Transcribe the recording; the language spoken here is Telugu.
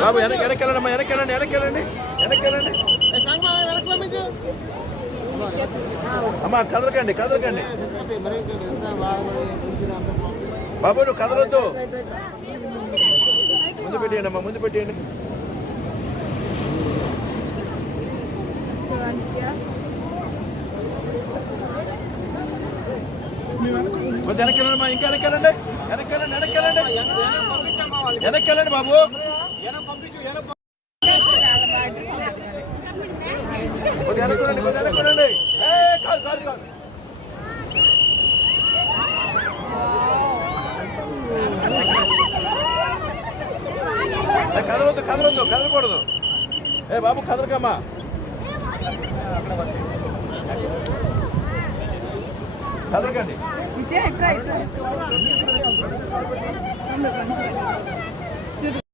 బాబు వెనక వెనకెళ్ళండి వెనకెళ్ళండి వెనకెళ్ళండి. వెనకెళ్ళండి పంపించు. అమ్మా కదలకండి కదలకండి. బాబు నువ్వు కదలొద్దు. ముందు పెట్టేయండి అమ్మా ముందు పెట్టేయండి. కొంచెం వెనకెళ్ళండి అమ్మా ఇంకా వెనకెళ్ళండి వెనకెళ్ళండి వెనకెళ్ళండి. వెనకెళ్ళండి బాబు. కదలొద్దు కదలొద్దు కదలకూడదు ఏ బాబు కదలకమ్మా కదలకండి